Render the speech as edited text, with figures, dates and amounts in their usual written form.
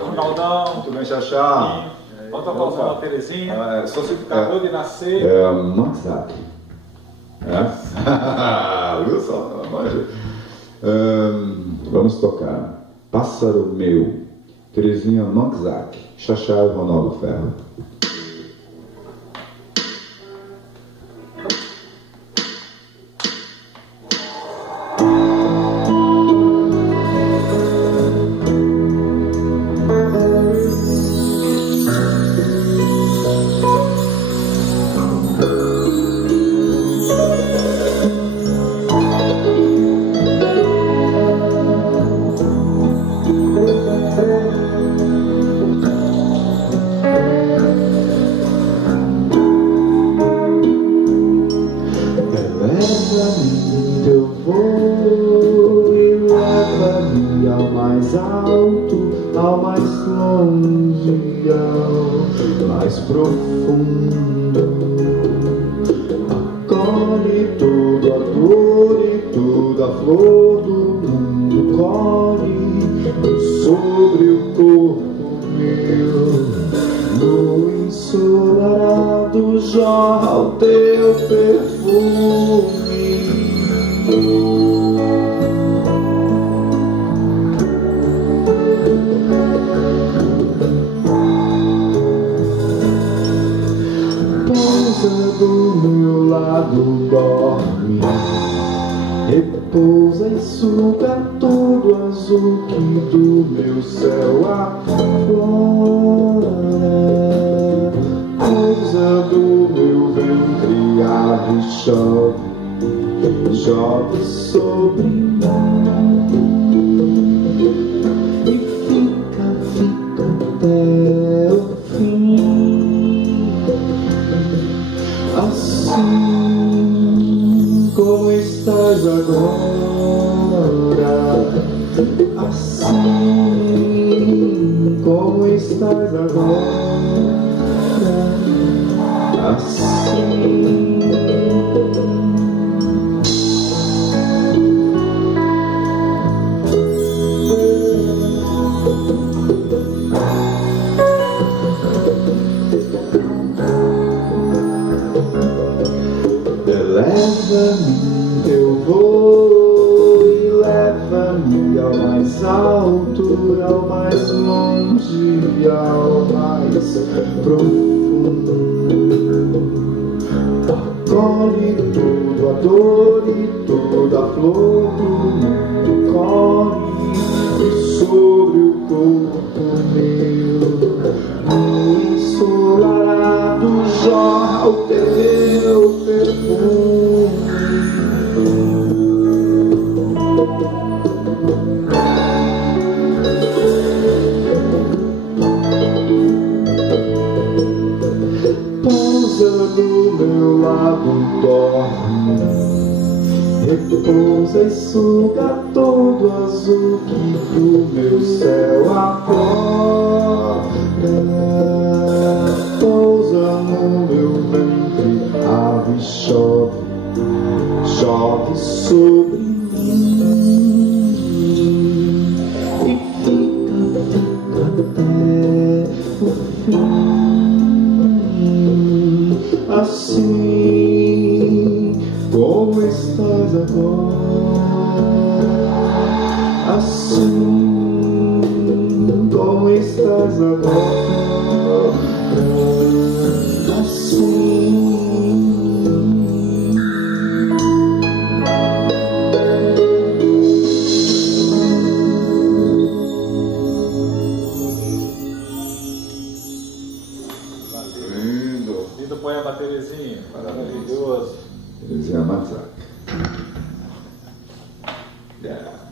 Ronaldão. Muito bem, Xaxá. Volta a pausar a Terezinha. Só se acabou de nascer. Manzac. Viu só? Vamos tocar Pássaro Meu, Terezinha Manzac, Xaxá e Ronaldo Ferro. Teu voo e leva-me ao mais alto, ao mais longe, ao mais profundo. Acolhe toda a dor e toda a flor do mundo, colhe sobre o corpo meu. No ensolarado jorra o teu perfume. Pousa do meu lado, dorme, repousa e suga todo o azul que do meu céu aflora. Pousa do meu ventre, ave, chove, chove sobre mim e fica até o fim. Assim como estás agora, assim como estás agora, assim. Leva-me teu voo e leva-me ao mais alto, ao mais longe, ao mais profundo. Acolhe toda a dor e toda a flor do mundo, colhe sobre o corpo meu. No ensolarado jorra o teu perfume. Pousa do meu lado, dorme, repousa e suga todo o azul que do meu céu aflora. Pousa no meu ventre, ave, chove, chove sobre mim e fica até o fim. Assim como estás agora, assim como estás agora, assim. Lindo poema, Terezinha. Maravilhoso. Terezinha Manzac. Yeah.